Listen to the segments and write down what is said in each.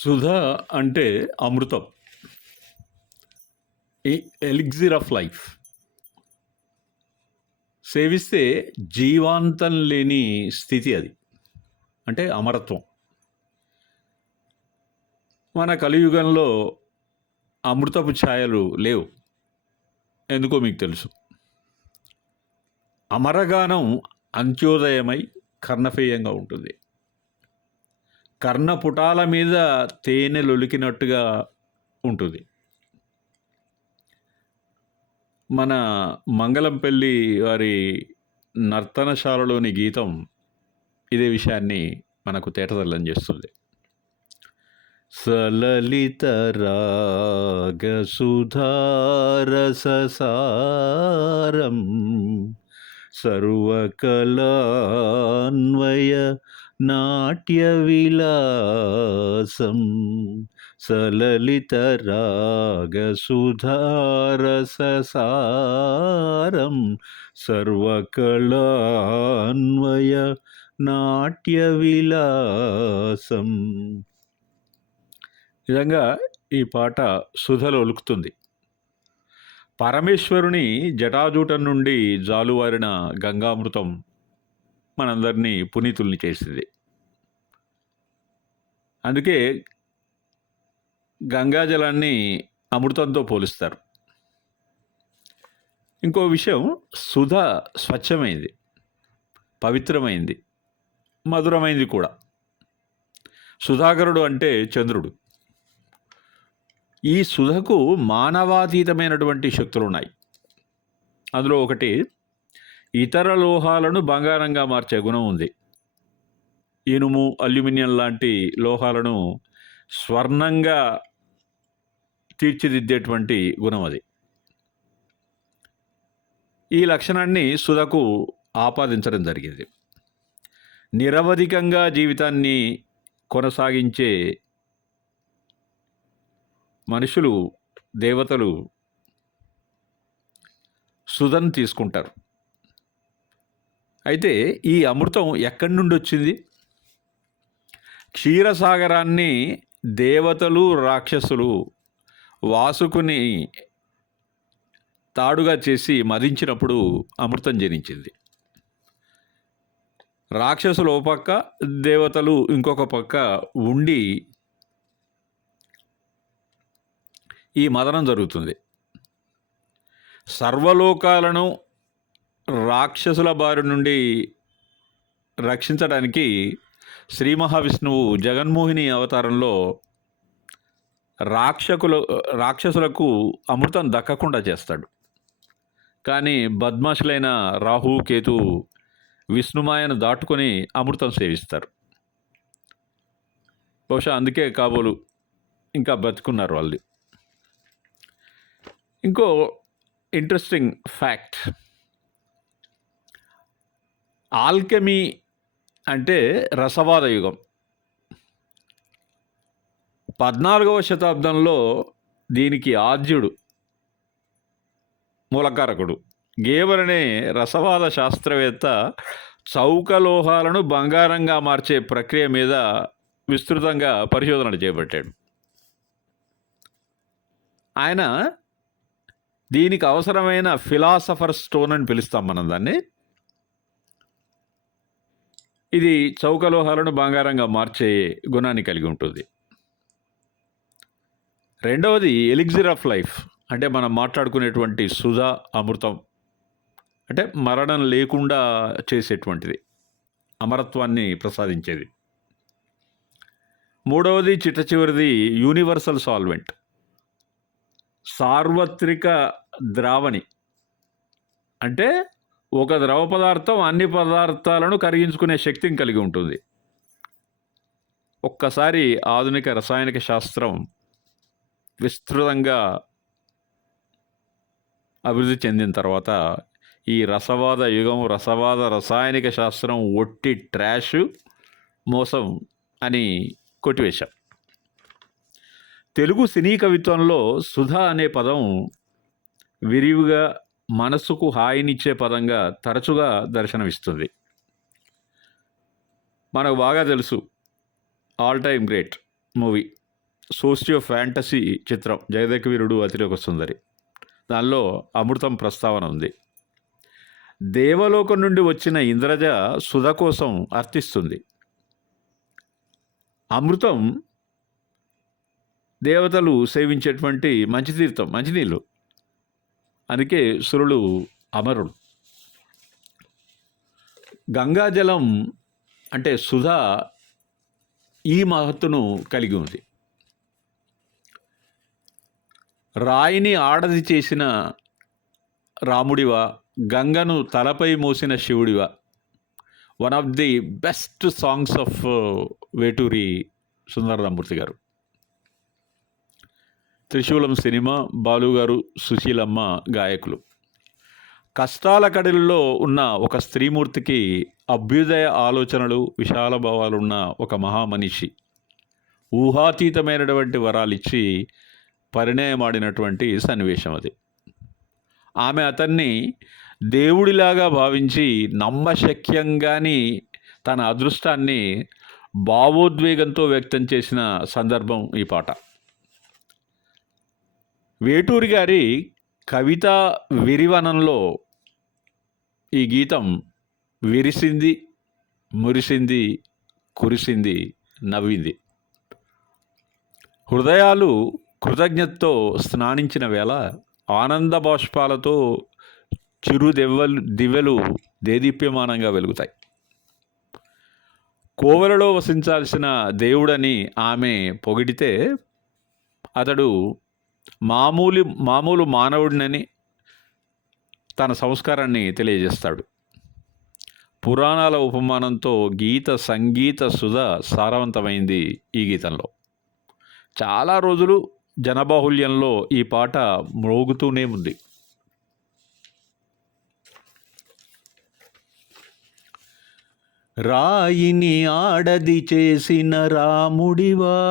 సుధ అంటే అమృతం. ఎలిగ్జిర్ of life. సేవిస్తే జీవాంతం లేని స్థితి అది. అంటే అమరత్వం. మన కలియుగంలో అమృతపు ఛాయలు లేవు. ఎందుకో మీకు తెలుసు. అమరగానం అంత్యోదయమై కర్ణఫేయంగా ఉంటుంది. కర్ణపుటాల మీద తేనె లొలికినట్టుగా ఉంటుంది. మన మంగళంపల్లి వారి నర్తనశాలలోని గీతం ఇదే విషయాన్ని మనకు తేటతల్లం చేస్తుంది. సలలిత రాగ సుధారససారం సర్వకళాన్వయ నాట్య విలాసం సలలిత రాగ సుధారససారం సర్వకళాన్వయ నాట్య విలాసం నిజంగా ఈ పాట సుధలో ఒలుకుతుంది పరమేశ్వరుని జటాజూటం నుండి జాలువారిన గంగామృతం మనందరినీ పునీతుల్ని చేసింది. అందుకే గంగాజలాన్ని అమృతంతో పోలుస్తారు. ఇంకో విషయం సుధ స్వచ్ఛమైంది పవిత్రమైంది మధురమైంది కూడా. సుధాకరుడు అంటే చంద్రుడు. ఈ సుధకు మానవాతీతమైనటువంటి శక్తులు ఉన్నాయి అందులో ఒకటి ఇతర లోహాలను బంగారంగా మార్చే గుణం ఉంది. ఇనుము అల్యూమినియం లాంటి లోహాలను స్వర్ణంగా తీర్చిదిద్దేటువంటి గుణం అది. ఈ లక్షణాన్ని సుధకు ఆపాదించడం జరిగింది. నిరవధికంగా జీవితాన్ని కొనసాగించే మనుషులు దేవతలు సుధను తీసుకుంటారు. అయితే ఈ అమృతం ఎక్కడి నుండి వచ్చింది? క్షీరసాగరాన్ని దేవతలు రాక్షసులు వాసుకుని తాడుగా చేసి మదించినప్పుడు అమృతం జనించింది. రాక్షసులు ఓ పక్క దేవతలు ఇంకొక పక్క ఉండి ఈ మదనం జరుగుతుంది. సర్వలోకాలను రాక్షసుల బారి నుండి రక్షించడానికి శ్రీ మహావిష్ణువు జగన్మోహిని అవతారంలో రాక్షకుల రాక్షసులకు అమృతం దక్కకుండా చేస్తాడు. కానీ బద్మాషులైన రాహు కేతు విష్ణుమాయను దాటుకొని అమృతం సేవిస్తారు. బహుశా అందుకే కాబోలు ఇంకా బతుకున్నారు వాళ్ళు ఇంకో ఇంట్రెస్టింగ్ ఫ్యాక్ట్ ఆల్కెమీ అంటే రసవాద యుగం. పద్నాలుగవ శతాబ్దంలో దీనికి ఆద్యుడు మూలకారకుడు. గేవర్ అనే రసవాద శాస్త్రవేత్త చౌక లోహాలను బంగారంగా మార్చే ప్రక్రియ మీద విస్తృతంగా పరిశోధనలు చేపట్టాడు. ఆయన దీనికి అవసరమైన ఫిలాసఫర్ స్టోన్ అని పిలుస్తాం మనం దాన్ని. ఇది చౌకలోహాలను బంగారంగా మార్చే గుణాన్ని కలిగి ఉంటుంది. రెండవది ఎలిగ్జిర్ ఆఫ్ లైఫ్. అంటే మనం మాట్లాడుకునేటువంటి సుధా అమృతం. అంటే మరణం లేకుండా చేసేటువంటిది. అమరత్వాన్ని ప్రసాదించేది. మూడవది చిట్ట చివరిది యూనివర్సల్ సాల్వెంట్. సార్వత్రిక ద్రావణి. అంటే ఒక ద్రవ పదార్థం అన్ని పదార్థాలను కరిగించుకునే శక్తిని కలిగి ఉంటుంది. ఒక్కసారి ఆధునిక రసాయనిక శాస్త్రం విస్తృతంగా అభివృద్ధి చెందిన తర్వాత ఈ రసవాద యుగం రసవాద రసాయనిక శాస్త్రం ఒట్టి ట్రాష్ మోసం అని కొట్టివేశాం. తెలుగు సినీ కవిత్వంలో సుధ అనే పదం విరివిగా మనసుకు హాయినిచ్చే పదంగా తరచుగా దర్శనమిస్తుంది. మనకు బాగా తెలుసు all time great movie. Socio fantasy చిత్రం జగదేక వీరుడు అతిలోక సుందరి. దానిలో అమృతం ప్రస్తావన ఉంది. దేవలోకం నుండి వచ్చిన ఇంద్రజ సుధ కోసం అర్థిస్తుంది. అమృతం దేవతలు సేవించేటువంటి మంచి తీర్థం మంచినీళ్ళు. అందుకే సురుడు అమరుడు. గంగాజలం అంటే సుధ ఈ మహత్తును కలిగి ఉంది. రాయిని ఆడది చేసిన రాముడివా గంగను తలపై మోసిన శివుడివా one of the best songs of Veturi Sundararamamurthy గారు. త్రిశూలం సినిమా బాలుగారు సుశీలమ్మ గాయకులు. కష్టాల కడలిలో ఉన్న ఒక స్త్రీమూర్తికి అభ్యుదయ ఆలోచనలు విశాల భావాలున్న ఒక మహామనిషి. ఊహాతీతమైనటువంటి వరాలిచ్చి పరిణయమాడినటువంటి సన్నివేశం అది. ఆమె అతన్ని దేవుడిలాగా భావించి నమ్మశక్యంగాని తన అదృష్టాన్ని భావోద్వేగంతో వ్యక్తం చేసిన సందర్భం ఈ పాట. వేటూరి గారి కవిత విరివనంలో ఈ గీతం విరిసింది మురిసింది కురిసింది నవ్వింది. హృదయాలు కృతజ్ఞతతో స్నానించిన వేళ ఆనంద బాష్పాలతో చిరు దెవ్వలు దివ్యలు దేదీప్యమానంగా వెలుగుతాయి. కోవెలలో వసించాల్సిన దేవుడని ఆమె పొగిడితే అతడు మామూలు మామూలు మానవుడినని తన సంస్కారాన్ని తెలియజేస్తాడు. పురాణాల ఉపమానంతో గీత సంగీత సుధ సారవంతమైంది ఈ గీతంలో. చాలా రోజులు జనబాహుల్యంలో ఈ పాట మ్రోగుతూనే ఉంది. రాయిని ఆడది చేసిన రాముడివా?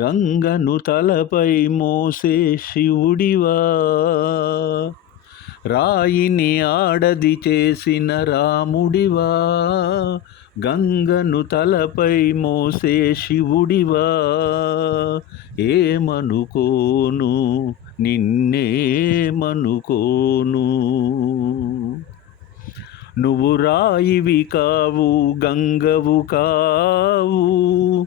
గంగను తలపై మోసే శివుడివా? రాయిని ఆడది చేసిన రాముడివా? గంగను తలపై మోసే శివుడివా? ఏమనుకోను? నిన్నేమనుకోను? నువ్వు రాయివి కావు గంగవు కావు.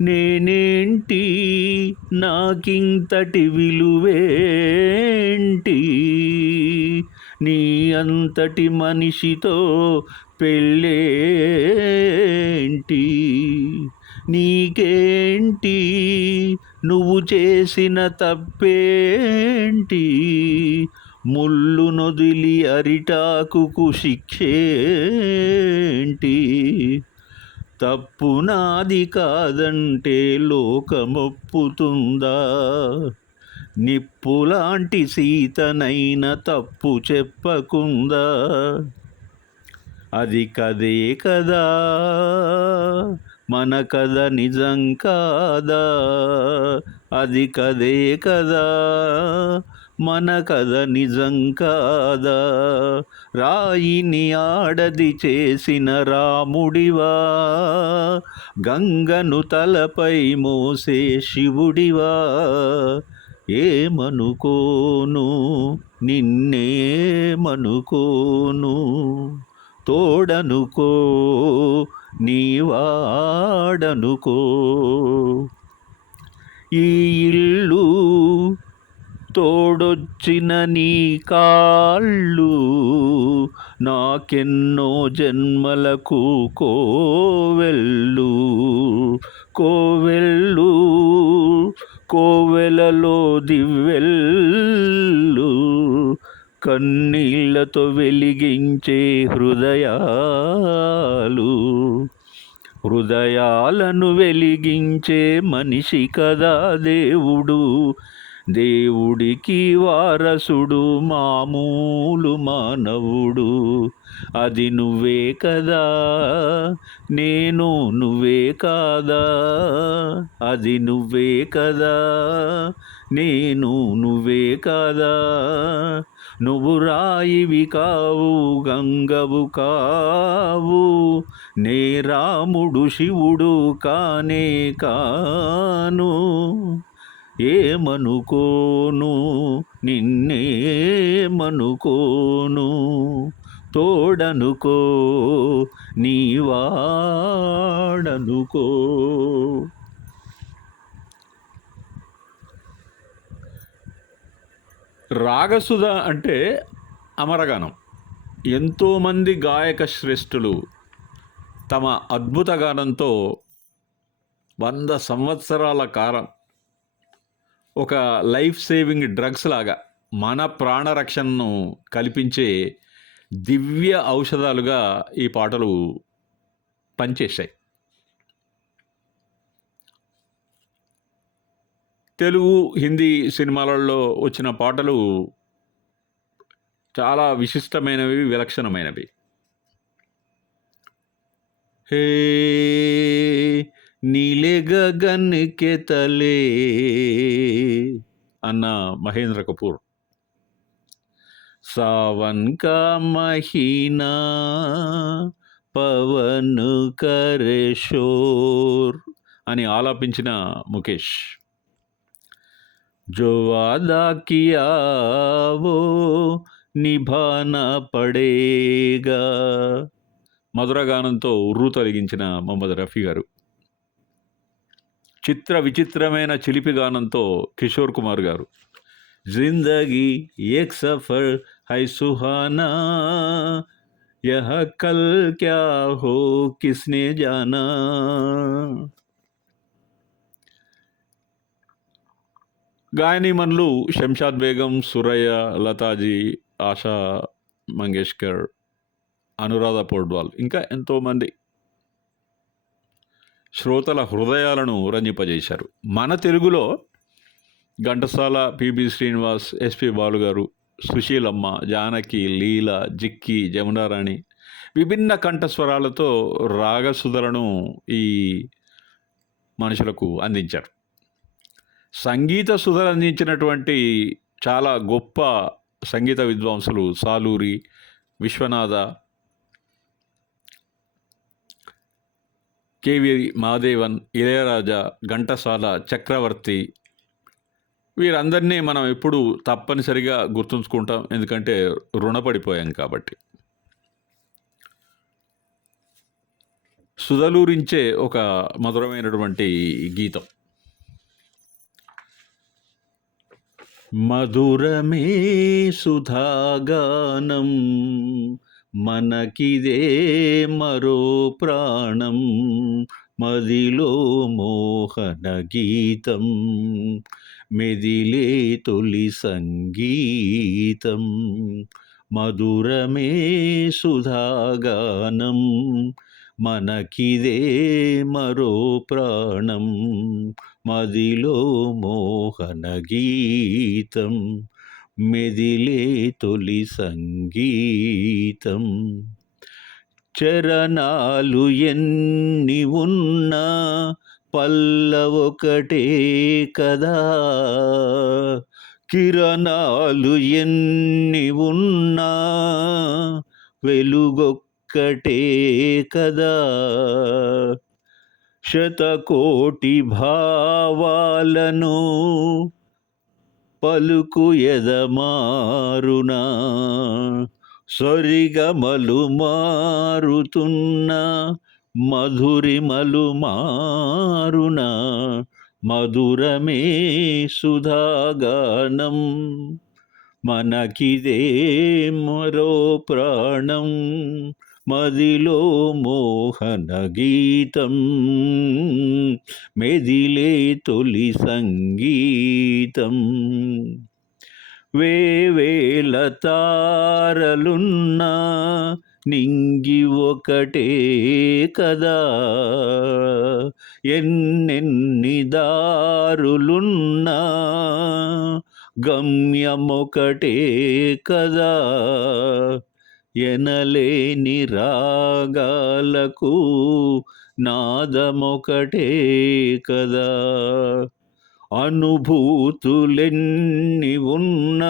నేనేంటి? నాకింతటి విలువేంటి? నీ అంతటి మనిషితో పెళ్ళేంటి? నీకేంటి? నువ్వు చేసిన తప్పేంటి? ముళ్ళు నొదిలి అరిటాకుకు శిక్షేంటి? తప్పు నాది కాదంటే లోకమొప్పుతుందా? నిప్పులాంటి సీతనైన తప్పు చెప్పకుందా? అది కదే కదా? మన కథ నిజం కాదా? అది కదే కదా? మన కథ నిజం కాదా? రాయిని ఆడది చేసిన రాముడివా? గంగను తలపై మోసే శివుడివా? ఏమనుకోను? నిన్నేమనుకోను? తోడనుకో? నీవాడనుకో? ఈ ఇల్లు తోడొచ్చిన నీ కాళ్ళు నాకెన్నో జన్మలకు కోవెల్లు కోవెల్లు కోవెలలో దివ్వెల్లు కన్నీళ్ళతో వెలిగించే హృదయాలు హృదయాలను వెలిగించే మనిషి కదా దేవుడు. దేవుడికి వారసుడు మామూలు మానవుడు. అది నువ్వే కదా నేను నువ్వే కాదా. అది నువ్వే కదా నేను నువ్వే కాదా. నువ్వు రాయివి కావు గంగవు కావు. నే రాముడు శివుడు కానే కాను. ఏమనుకోను? నిన్నేమనుకోను? తోడనుకో నీవాడనుకో. రాగసుధ అంటే అమరగానం. ఎంతోమంది గాయక శ్రేష్ఠులు తమ అద్భుత గానంతో వంద సంవత్సరాల కాలం ఒక లైఫ్ సేవింగ్ డ్రగ్స్ లాగా మన ప్రాణరక్షణను కల్పించే దివ్య ఔషధాలుగా ఈ పాటలు పనిచేశాయి. తెలుగు హిందీ సినిమాలలో వచ్చిన పాటలు చాలా విశిష్టమైనవి విలక్షణమైనవి. హే నీలే గగనికే తలే అన్న మహేంద్ర కపూర్. సావన్ కా మహీనా పవన్ కరేషోర్ అని ఆలాపించిన ముఖేష్. జో వాదా కియా నిభాన నిభానా పడేగా. మధురగానంతో ఉర్రు తొలగించిన మొహమ్మద్ రఫీ గారు. చిత్ర విచిత్రమైన చిలిపి గానంతో కిషోర్ కుమార్ గారు. జిందగీ ఏక్ సఫర్ హై సుహానా యహ కల్ క్యా హో కిస్నే జానా? గాయనీమణులు శంషాద్ బేగం సురయ్య లతాజీ ఆశా మంగేష్కర్ అనురాధ పోడ్వాల్. ఇంకా ఎంతోమంది శ్రోతల హృదయాలను రంజింపజేశారు. మన తెలుగులో ఘంటసాల పిబి శ్రీనివాస్ ఎస్పి బాలుగారు సుశీలమ్మ జానకి లీల జిక్కి జమునారాణి విభిన్న కంఠస్వరాలతో రాగసుధలను ఈ మనుషులకు అందించారు. సంగీత సుధలు అందించినటువంటి చాలా గొప్ప సంగీత విద్వాంసులు సాలూరి విశ్వనాథ కేవి మాదేవన్ ఇళయరాజా ఘంటసాల చక్రవర్తి వీరందరినీ మనం ఎప్పుడు తప్పనిసరిగా గుర్తుంచుకుంటాం. ఎందుకంటే రుణపడిపోయాం కాబట్టి. సుధలూరించే ఒక మధురమైనటువంటి గీతం. మధురమే సుధాగానం మనకిదే మరో ప్రాణం మదిలో మోహన గీతం మెదిలే తొలి సంగీతం మధురమే సుధాగానం మనకిదే మరో ప్రాణం మదిలో మోహన గీతం. మెదిలే తొలి సంగీతం. చరణాలు ఎన్ని ఉన్నా పల్లవొకటే కదా. కిరణాలు ఎన్ని ఉన్నా వెలుగొక్కటే కదా. శతకోటి భావాలను పలుకు ఎదమారునా? సరిగమలు మారుతున్న? మధురిమలు మారునా? మధురమే సుధాగానం. మనకిదే మరో ప్రాణం? మదిలో మోహన గీతం మెదిలే తొలి సంగీతం. వేవేల తారలున్నా నింగి ఒకటే కదా ఎన్నెన్ని దారులున్నా గమ్యమొకటే కదా. ఎనలేని రాగాలకు నాదమొకటే కదా. అనుభూతులెన్ని ఉన్న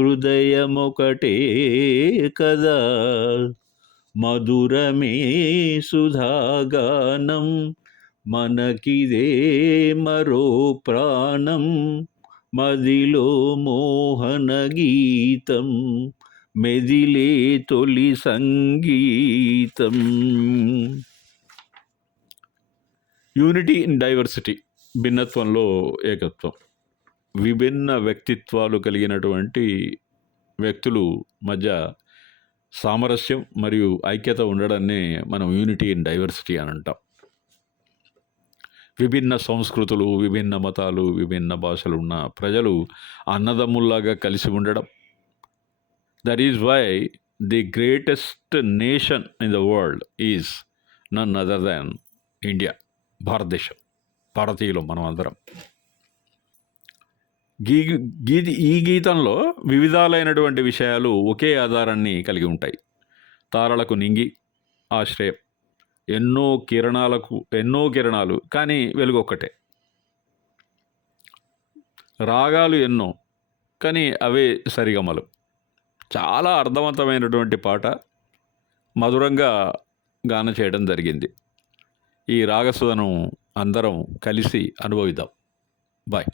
హృదయమొకటే కదా. మధురమే సుధాగానం మనకిదే మరో ప్రాణం మదిలో మోహన గీతం. మెదిలే తొలి సంగీతం. యూనిటీ ఇన్ డైవర్సిటీ భిన్నత్వంలో ఏకత్వం. విభిన్న వ్యక్తిత్వాలు కలిగినటువంటి వ్యక్తులు మధ్య సామరస్యం మరియు ఐక్యత ఉండడాన్ని మనం యూనిటీ ఇన్ డైవర్సిటీ అని అంటాం. విభిన్న సంస్కృతులు విభిన్న మతాలు విభిన్న భాషలు ఉన్న ప్రజలు అన్నదమ్ముల్లాగా కలిసి ఉండడం that is why the greatest nation in the world is none other than India Bharatadesam భారతీయులు మనం అందరం గీ గీతి ఈ గీతంలో వివిధాలైనటువంటి విషయాలు ఒకే ఆధారాన్ని కలిగి ఉంటాయి. తారలకు నింగి ఆశ్రయం ఎన్నో కిరణాలకు ఎన్నో కిరణాలు కానీ వెలుగు ఒక్కటే రాగాలు ఎన్నో కానీ అవే సరిగమలు. చాలా అర్థవంతమైనటువంటి పాట మధురంగా గానం చేయడం జరిగింది. ఈ రాగసుధను అందరం కలిసి అనుభవిద్దాం. బాయ్.